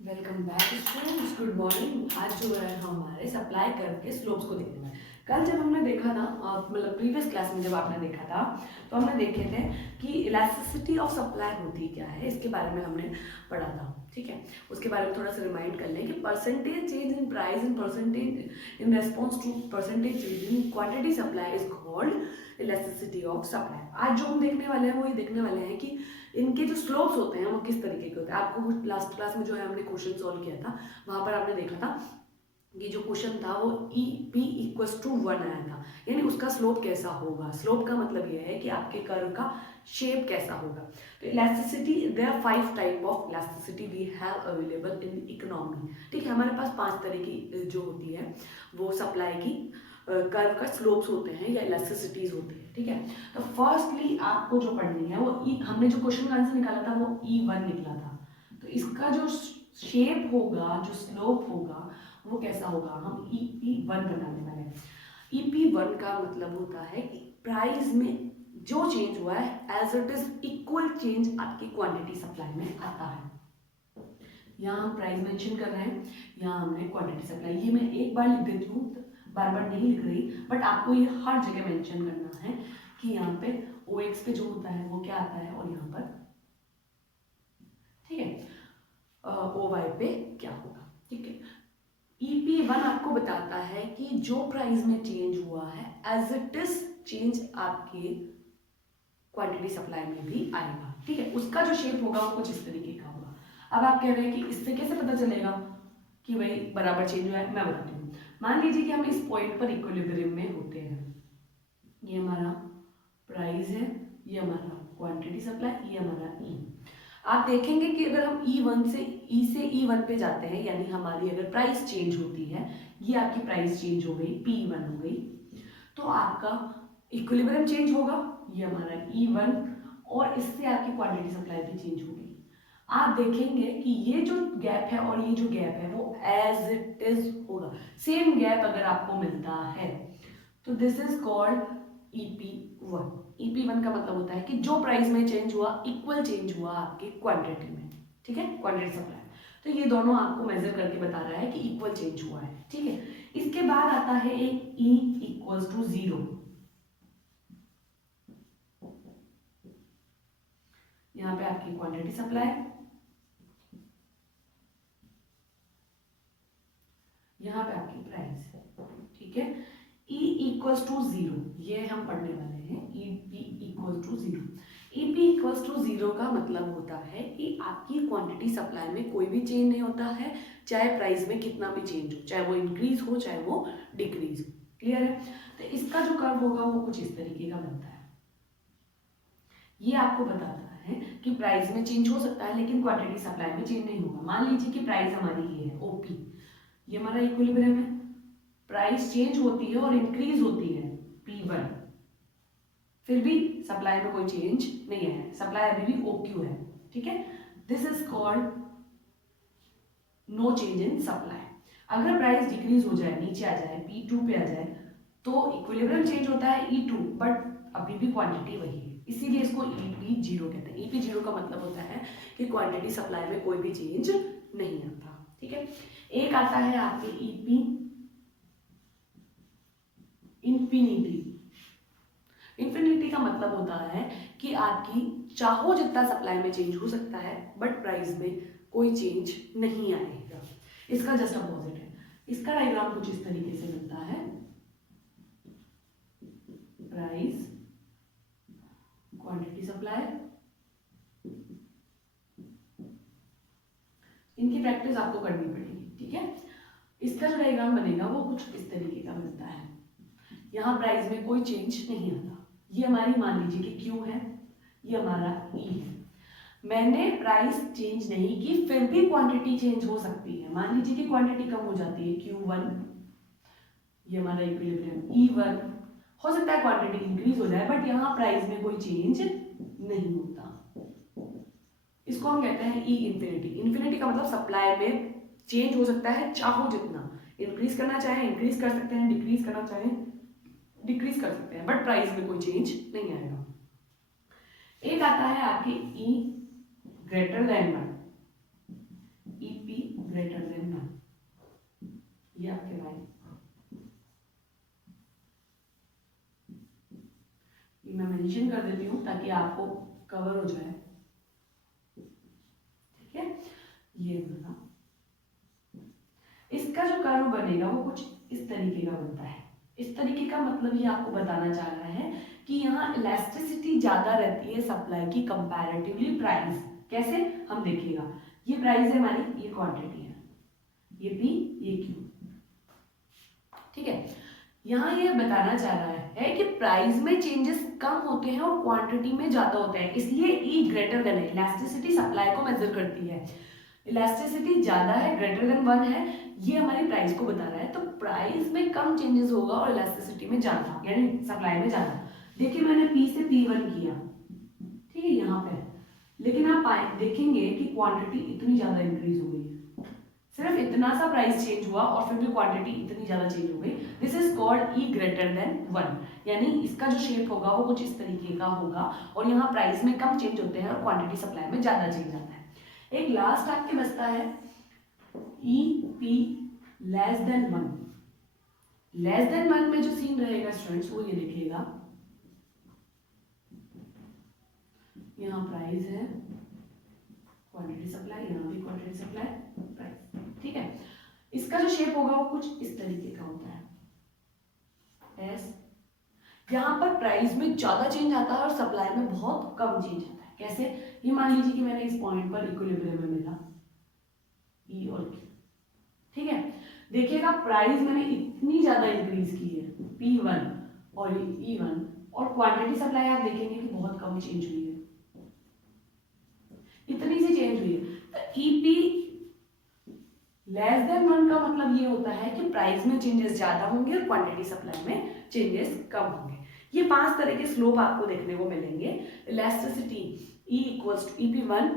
Welcome back students, good morning. आज जो है हमारे सप्लाई कर्व के स्लोप्स को देखने में। कल जब हमने देखा था, मतलब प्रीवियस क्लास में जब आपने देखा था, तो हमने देखे थे कि इलास्टिसिटी ऑफ सप्लाई होती क्या है, इसके बारे में हमने पढ़ा था। ठीक है, उसके बारे में थोड़ा सा रिमाइंड कर लें कि percentage change in price in percentage in response to percentage change in quantity supply is called elasticity of supply. आज जो हम देखने वाले हैं वो ये देखने वाले हैं कि इनके जो स्लोप्स होते हैं वो किस तरीके के होते हैं। आपको लास्ट क्लास में जो है हमने क्वेश्चन सॉल्व किया था, वहां पर आपने देखा था कि जो क्वेश्चन था वो ई पी इक्वल्स टू 1 आया था, यानी उसका स्लोप कैसा होगा। स्लोप का मतलब ये है कि आपके कर्व का शेप कैसा होगा। तो elasticity, there are 5 type of elasticity we have available in economy. ठीक है, हमारे पास 5 तरह की जो होती है वो सप्लाई की कर्व का स्लोप्स होते हैं या इलास्टिसिटीज होती है। ठीक है, तो फर्स्टली आपको जो पढ़नी है वो हमने जो क्वेश्चन का आंसर निकाला था वो E1 निकला था। तो इसका जो शेप होगा, जो स्लोप होगा, वो कैसा होगा, हम EP1 बनाने वाले हैं। EP1 का मतलब होता है कि प्राइस में जो चेंज हुआ है as it is equal change आपकी क्वांटिटी सप्लाई में आता है। यहाँ हम प्राइस मेंशन कर रहे हैं, यहाँ हमने क्वांटिटी सप्लाई, ये मैं एक बार लिख देती हूँ, बार बार नहीं लिख रही, बट आपको ये हर जगह मेंशन करना है कि यहाँ पे OX पे जो होता है वो क्या आता है और यहाँ पर, ठीक है, OY पे क्या होगा। ठीक है, EP1 आपको बताता है कि जो प्राइस में चेंज हुआ है एज इट इज चेंज आपके क्वांटिटी सप्लाई में भी आएगा। ठीक है, उसका जो शेप होगा वो कुछ इस तरीके का होगा। अब आप कह रहे हैं कि इससे कैसे पता चलेगा कि भाई बराबर चेंज हुआ है। मैं बताती हूँ, मान लीजिए कि हम इस पॉइंट पर इक्विलिब्रियम में होते हैं। ये हमारा प्राइस है, ये हमारा क्वांटिटी सप्लाई, ये हमारा E। आप देखेंगे कि अगर हम E1 से E1 पे जाते हैं, यानी हमारी अगर प्राइस चेंज होती है, ये आपकी प्राइस चेंज हो गई, P1 हो गई, तो आपका इक्विलिब्रियम चेंज होगा, ये हमारा E1, और इससे आपकी क्वांटिटी सप्लाई भी चेंज होगी। आप देखेंगे कि ये जो गैप है और ये जो गैप है वो एज इट इज होगा, सेम गैप अगर आपको मिलता है तो this is called EP1। EP1 का मतलब होता है कि जो प्राइस में चेंज हुआ इक्वल चेंज हुआ आपकी क्वांटिटी में। ठीक है, क्वांटिटी सप्लाई, तो ये दोनों आपको मेजर करके बता रहा है कि इक्वल चेंज हुआ है। ठीक है, इसके बाद आता है एक E इक्वल्स टू 0। यहाँ पे आपकी क्वांटिटी सप्लाई, यहाँ पे आपकी प्राइस। ठीक है, E इक्वल्स टू 0 ये हम पढ़ने वाले हैं। EP equal to 0, EP equals to 0 का मतलब होता है कि आपकी क्वांटिटी सप्लाई में कोई भी चेंज नहीं होता है, चाहे प्राइस में कितना भी चेंज हो, चाहे वो इंक्रीज हो चाहे वो डिक्रीज हो। क्लियर है, तो इसका जो कर्व होगा वो कुछ इस तरीके का बनता है। ये आपको बताता है कि प्राइस में चेंज हो सकता है लेकिन क्वांटिटी सप्लाई में चेंज नहीं होगा। मान लीजिए कि प्राइस हमारी ये है OP, ये हमारा इक्विलिब्रियम है, प्राइस चेंज होती है और इंक्रीज होती है P1, फिर भी सप्लाई में कोई चेंज नहीं है, सप्लाई अभी भी OQ है। ठीक है, this is called no change in supply. अगर प्राइस डिक्रीज हो जाए, नीचे आ जाए, P2 पे आ जाए, तो इक्विलिब्रियम चेंज होता है E2, बट अभी भी क्वांटिटी वही है, इसीलिए इसको EP0 कहते हैं। EP0 का मतलब होता है कि क्वांटिटी सप्लाई में कोई भी चेंज नहीं आता। ठीक है, एक आता है आपके EP इंफिनिटी। इंफिनिटी का मतलब होता है कि आपकी चाहो जितना सप्लाई में चेंज हो सकता है बट प्राइस में कोई चेंज नहीं आएगा। इसका जस्ट अपोजिट है, इसका डायग्राम कुछ इस तरीके से बनता है। प्राइस, क्वांटिटी सप्लाई, इनकी प्रैक्टिस आपको करनी पड़ेगी। ठीक है, इसका जो डायग्राम बनेगा वो कुछ इस तरीके का बनता है। यहाँ प्राइस में कोई चेंज नहीं आता, ये हमारी मान लीजिए कि Q है, ये हमारा E है। मैंने प्राइस चेंज नहीं की फिर भी क्वांटिटी चेंज हो सकती है। मान लीजिए कि क्वांटिटी कम हो जाती है, Q1, ये हमारा इक्विलिब्रियम E1, हो सकता है क्वांटिटी इंक्रीज हो जाए बट यहाँ प्राइस में कोई चेंज नहीं होता। इसको हम कहते हैं E इंफिनिटी। इंफिनिटी का मतलब सप्लाई में चेंज हो सकता है चाहो जितना, इंक्रीज करना चाहे इंक्रीज कर सकते हैं, डिक्रीज करना चाहे डिक्रीज कर सकते हैं, बट प्राइस में कोई चेंज नहीं आएगा। एक आता है आपकी E greater than 1, EP greater than 1, ये आपके y, ये मैं मेंशन कर देती हूँ ताकि आपको कवर हो जाए, ठीक है। ये होगा, इसका जो कर्व बनेगा वो कुछ इस तरीके का बनता है। इस तरीके का मतलब ये आपको बताना चाह रहा है कि यहाँ इलास्टिसिटी ज्यादा रहती है सप्लाई की कंपैरेटिवली प्राइस। कैसे, हम देखिएगा, ये प्राइस है हमारी, ये क्वांटिटी है, ये पी, ये क्यू, ठीक है। यहाँ ये बताना चाह रहा है कि प्राइस में चेंजेस कम होते हैं और क्वांटिटी में ज्यादा होते हैं, इसलिए ई ग्रेटर देन है। इलास्टिसिटी सप्लाई को मेजर करती है, इलास्टिसिटी ज्यादा है, ग्रेटर देन 1 है, ये हमारी प्राइस को बता रहा है। तो प्राइस में कम चेंजेस होगा और इलास्टिसिटी में ज्यादा, यानी सप्लाई में ज्यादा। देखिए मैंने P से P1 किया, ठीक है, यहाँ पे, लेकिन आप देखेंगे कि क्वांटिटी इतनी ज्यादा इंक्रीज हो गई है, सिर्फ इतना सा प्राइस चेंज हुआ और फिर भी क्वांटिटी इतनी ज्यादा चेंज हो गई। This is called E greater than 1, यानी इसका जो शेप होगा वो कुछ इस तरीके का होगा और यहाँ प्राइस में कम चेंज होते हैं और क्वांटिटी सप्लाई में ज्यादा चेंज आता है। एक लास्ट आपके बचता है E P less than 1। Less than 1 में जो सीन रहेगा स्टूडेंट्स वो ये देखिएगा, यहाँ प्राइस है, क्वांटिटी सप्लाई, यहाँ भी क्वांटिटी सप्लाई, प्राइस, ठीक है। इसका जो शेप होगा वो कुछ इस तरीके का होता है एस। यहाँ पर प्राइस में ज्यादा चेंज आता है और सप्लाई में बहुत कम चेंज आता है। कैसे, ये मान लीजिए कि मैंने इस पॉइंट पर इक्विलिब्रियम में मिला ई और क्यू, ठीक है। देखिएगा प्राइस मैंने इतनी ज्यादा इंक्रीज की है P1 और E1, और क्वांटिटी सप्लाई आप देखेंगे कि बहुत कम चेंज हुई है, इतनी सी चेंज हुई है। तो EP लेस देन 1 का मतलब ये होता है कि प्राइस में चेंजेस ज्यादा होंगे और क्वांटिटी सप्लाई में चेंजेस कम होंगे। ये 5 तरह के स्लोप आपको देखने को मिलेंगे। Elasticity E equals to EP1,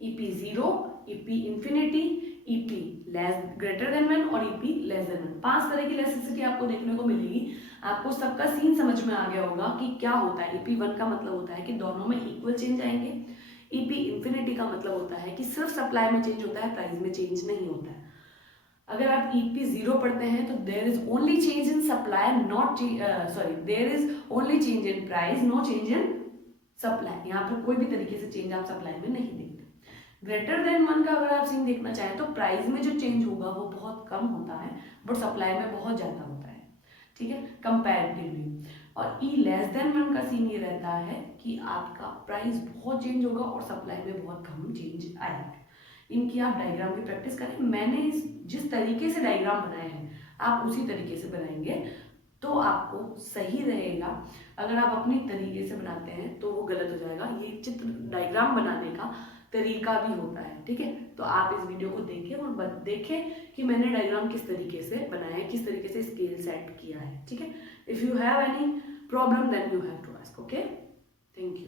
EP0, EP infinity, EP less greater than 1 और EP लेस देन 1। 5 तरह की इलास्टिसिटी आपको देखने को मिलेगी। आपको सबका सीन समझ में आ गया होगा कि क्या होता है। EP1 का मतलब होता है कि दोनों में इक्वल चेंज आएंगे। EP इंफिनिटी का मतलब होता है कि सिर्फ सप्लाई में चेंज होता है, प्राइस में चेंज नहीं होता है। अगर आप EP0 पढ़ते हैं तो there is only change in supply, not there is only change in price, no change in supply. यहाँ पर कोई भी तरीके से चेंज आप सप्लाई में नहीं देखते। ग्रेटर देन 1 का अगर आप सीन देखना चाहें तो प्राइस में जो चेंज होगा वो बहुत कम होता है बट सप्लाई में बहुत ज्यादा होता है, ठीक है, कंपैरेटिवली। और ई लेस देन 1 का सीन ये रहता है कि आपका प्राइस बहुत चेंज होगा और सप्लाई में बहुत कम चेंज आएगा। इनकी आप डायग्राम की प्रैक्टिस करें। मैंने जिस तरीके से डायग्राम बनाए हैं आप उसी तरीके से बनाएंगे तो आपको सही रहेगा। अगर आप अपनी तरीके से बनाते हैं तो वो गलत हो जाएगा। ये चित्र डायग्राम बनाने का तरीका भी होता है, ठीक है। तो आप इस वीडियो को देखें और देखें कि मैंने डायग्राम किस तरीके से बनाया है, किस तरीके से स्केल सेट किया है, ठीक है। If you have any problem then you have to ask, okay. Thank you.